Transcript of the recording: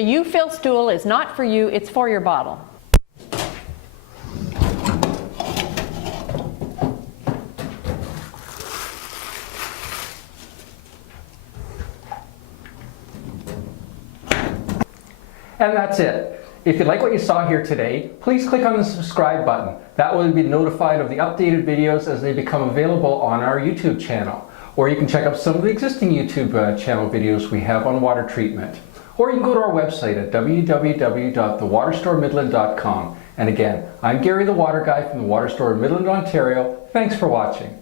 The U-fill stool is not for you, it's for your bottle. And that's it. If you like what you saw here today, please click on the subscribe button. That way you'll be notified of the updated videos as they become available on our YouTube channel. Or you can check out some of the existing YouTube channel videos we have on water treatment. Or you can go to our website at www.thewaterstoremidland.com. And again, I'm Gary the Water Guy from the Water Store in Midland, Ontario. Thanks for watching.